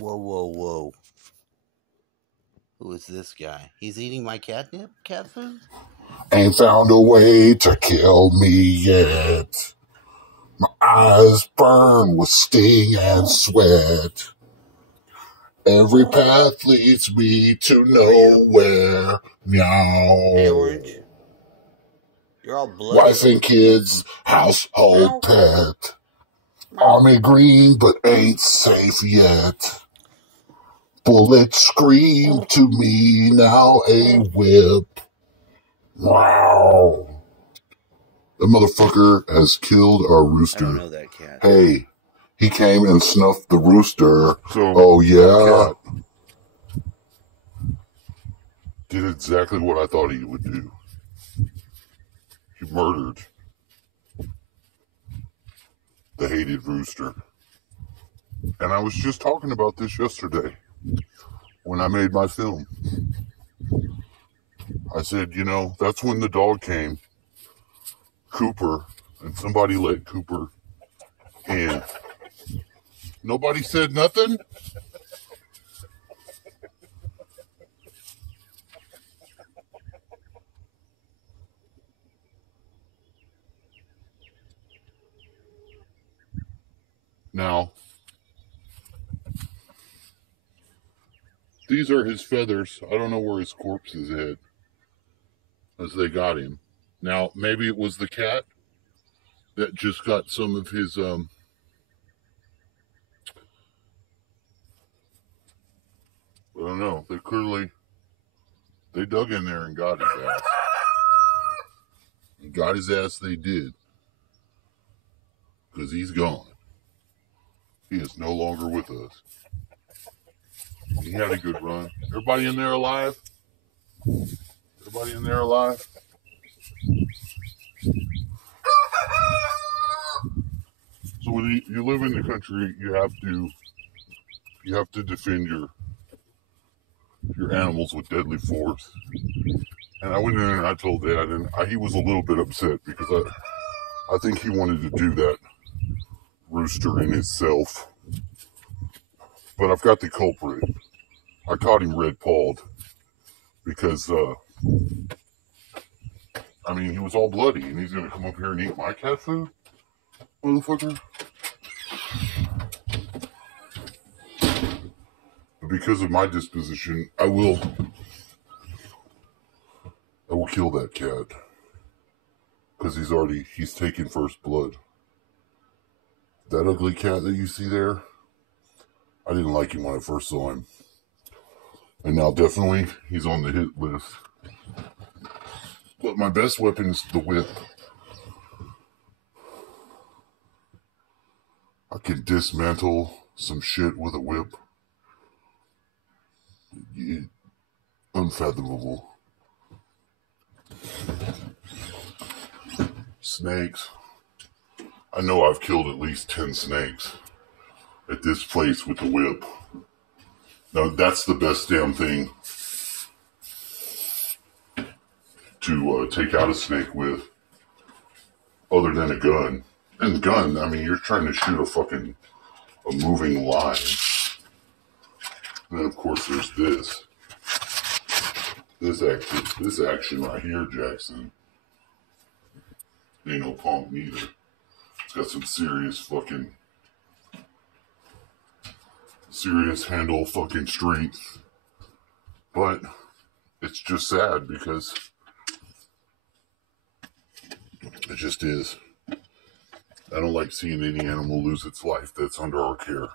Whoa, whoa, whoa. Who is this guy? He's eating my cat food? Ain't found a way to kill me yet. My eyes burn with sting and sweat. Every path leads me to nowhere. Meow. Hey, Orange. You're all bloody. Wife and kids, household pet. Army green, but ain't safe yet. Bullets scream to me, now a whip. Wow. The motherfucker has killed our rooster. I don't know that cat. Hey, he came and snuffed the rooster. So, oh yeah. Did exactly what I thought he would do. He murdered the hated rooster. And I was just talking about this yesterday when I made my film. I said, you know, that's when the dog came, Cooper, and somebody let Cooper in. Nobody said nothing? Now, these are his feathers. I don't know where his corpse is at, as they got him. Now, maybe it was the cat that just got some of his, I don't know. They dug in there and got his ass. And got his ass, they did. Because he's gone. He is no longer with us. He had a good run. Everybody in there alive? Everybody in there alive? So when you live in the country, you have to defend your animals with deadly force. And I went in there and I told Dad, and he was a little bit upset because I think he wanted to do that rooster in himself. But I've got the culprit. I caught him red-pawed because, I mean, he was all bloody, and he's going to come up here and eat my cat food? Motherfucker. But because of my disposition, I will kill that cat. Because he's taken first blood. That ugly cat that you see there, I didn't like him when I first saw him. And now definitely he's on the hit list. But my best weapon is the whip. I can dismantle some shit with a whip. Unfathomable. Snakes. I know I've killed at least 10 snakes at this place with the whip. Now that's the best damn thing to take out a snake with, other than a gun. And gun, I mean, you're trying to shoot a moving line. And then of course there's this. This action right here, Jackson. Ain't no pump neither. It's got some serious handle fucking strength. But it's just sad because it just is. I don't like seeing any animal lose its life that's under our care.